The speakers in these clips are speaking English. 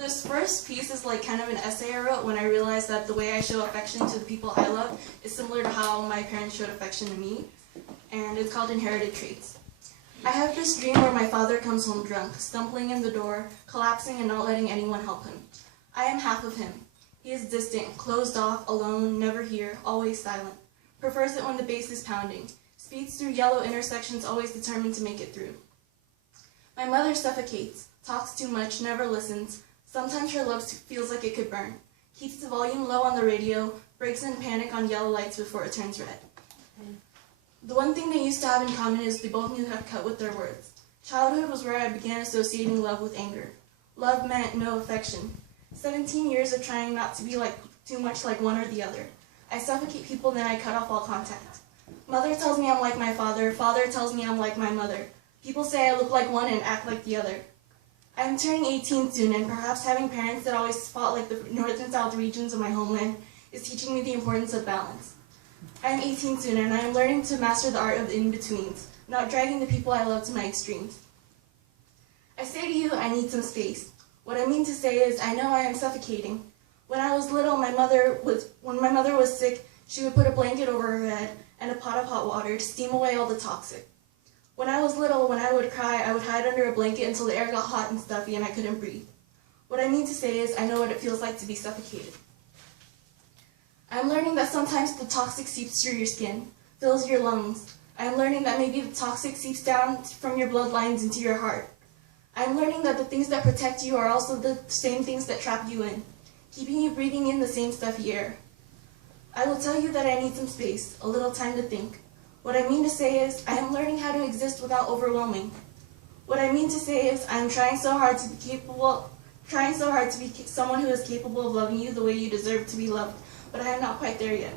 This first piece is like kind of an essay I wrote when I realized that the way I show affection to the people I love is similar to how my parents showed affection to me, and it's called Inherited Traits. I have this dream where my father comes home drunk, stumbling in the door, collapsing and not letting anyone help him. I am half of him. He is distant, closed off, alone, never here, always silent. Prefers it when the bass is pounding. Speeds through yellow intersections, always determined to make it through. My mother suffocates, talks too much, never listens. Sometimes her love feels like it could burn. Keeps the volume low on the radio, breaks in panic on yellow lights before it turns red. The one thing they used to have in common is they both knew how to cut with their words. Childhood was where I began associating love with anger. Love meant no affection. 17 years of trying not to be too much like one or the other. I suffocate people, then I cut off all contact. Mother tells me I'm like my father. Father tells me I'm like my mother. People say I look like one and act like the other. I am turning 18 soon, and perhaps having parents that always fought like the north and south regions of my homeland is teaching me the importance of balance. I am 18 soon, and I am learning to master the art of the in-betweens, not dragging the people I love to my extremes. I say to you, I need some space. What I mean to say is, I know I am suffocating. When I was little, when my mother was sick, she would put a blanket over her head and a pot of hot water to steam away all the toxic. When I was little, when I would cry, I would hide under a blanket until the air got hot and stuffy and I couldn't breathe. What I mean to say is, I know what it feels like to be suffocated. I'm learning that sometimes the toxic seeps through your skin, fills your lungs. I'm learning that maybe the toxic seeps down from your bloodlines into your heart. I'm learning that the things that protect you are also the same things that trap you in, keeping you breathing in the same stuffy air. I will tell you that I need some space, a little time to think. What I mean to say is, I am learning how to exist without overwhelming. What I mean to say is, I am trying so hard to be someone who is capable of loving you the way you deserve to be loved, but I am not quite there yet.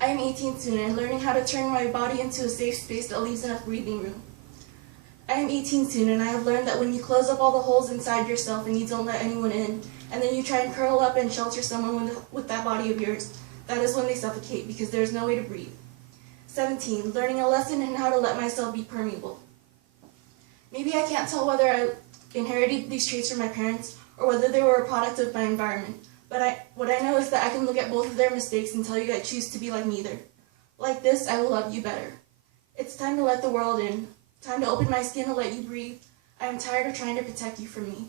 I am 18 soon and learning how to turn my body into a safe space that leaves enough breathing room. I am 18 soon, and I have learned that when you close up all the holes inside yourself and you don't let anyone in, and then you try and curl up and shelter someone with that body of yours, that is when they suffocate because there is no way to breathe. 17, learning a lesson in how to let myself be permeable. Maybe I can't tell whether I inherited these traits from my parents or whether they were a product of my environment, but what I know is that I can look at both of their mistakes and tell you I choose to be like neither. Like this, I will love you better. It's time to let the world in. Time to open my skin and let you breathe. I am tired of trying to protect you from me.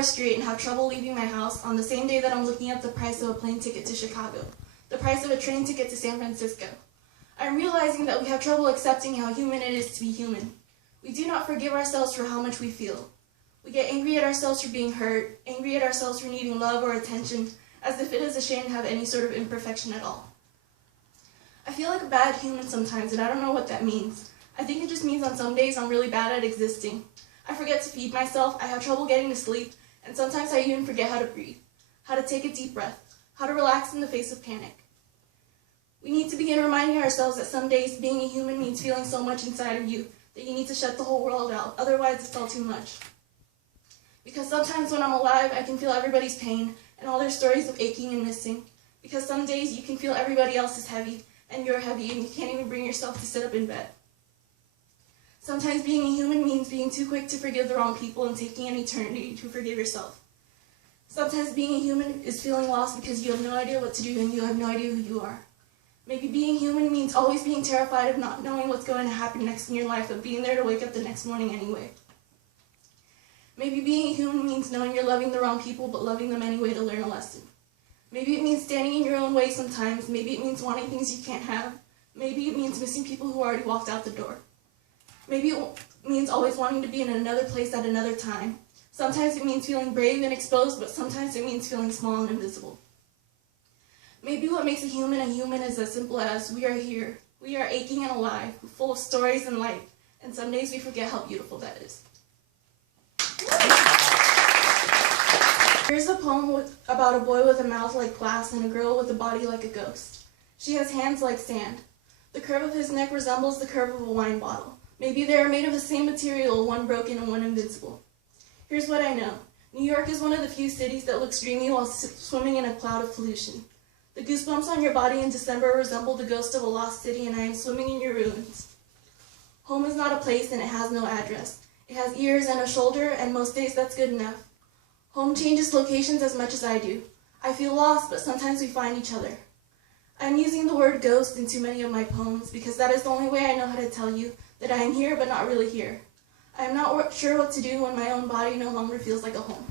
Street and have trouble leaving my house on the same day that I'm looking at the price of a plane ticket to Chicago, the price of a train ticket to San Francisco. I'm realizing that we have trouble accepting how human it is to be human. We do not forgive ourselves for how much we feel. We get angry at ourselves for being hurt, angry at ourselves for needing love or attention, as if it is a shame to have any sort of imperfection at all. I feel like a bad human sometimes, and I don't know what that means. I think it just means on some days I'm really bad at existing. I forget to feed myself, I have trouble getting to sleep, and sometimes I even forget how to breathe, how to take a deep breath, how to relax in the face of panic. We need to begin reminding ourselves that some days being a human means feeling so much inside of you that you need to shut the whole world out, otherwise it's all too much. Because sometimes when I'm alive, I can feel everybody's pain and all their stories of aching and missing. Because some days you can feel everybody else is heavy, and you're heavy, and you can't even bring yourself to sit up in bed. Sometimes being a human means being too quick to forgive the wrong people and taking an eternity to forgive yourself. Sometimes being a human is feeling lost because you have no idea what to do and you have no idea who you are. Maybe being human means always being terrified of not knowing what's going to happen next in your life, but being there to wake up the next morning anyway. Maybe being a human means knowing you're loving the wrong people, but loving them anyway to learn a lesson. Maybe it means standing in your own way sometimes. Maybe it means wanting things you can't have. Maybe it means missing people who already walked out the door. Maybe it means always wanting to be in another place at another time. Sometimes it means feeling brave and exposed, but sometimes it means feeling small and invisible. Maybe what makes a human is as simple as we are here. We are aching and alive, full of stories and light, and some days we forget how beautiful that is. Here's a poem about a boy with a mouth like glass and a girl with a body like a ghost. She has hands like sand. The curve of his neck resembles the curve of a wine bottle. Maybe they are made of the same material, one broken and one invincible. Here's what I know. New York is one of the few cities that looks dreamy while swimming in a cloud of pollution. The goosebumps on your body in December resemble the ghost of a lost city, and I am swimming in your ruins. Home is not a place, and it has no address. It has ears and a shoulder, and most days that's good enough. Home changes locations as much as I do. I feel lost, but sometimes we find each other. I'm using the word ghost in too many of my poems because that is the only way I know how to tell you that I am here but not really here. I am not sure what to do when my own body no longer feels like a home.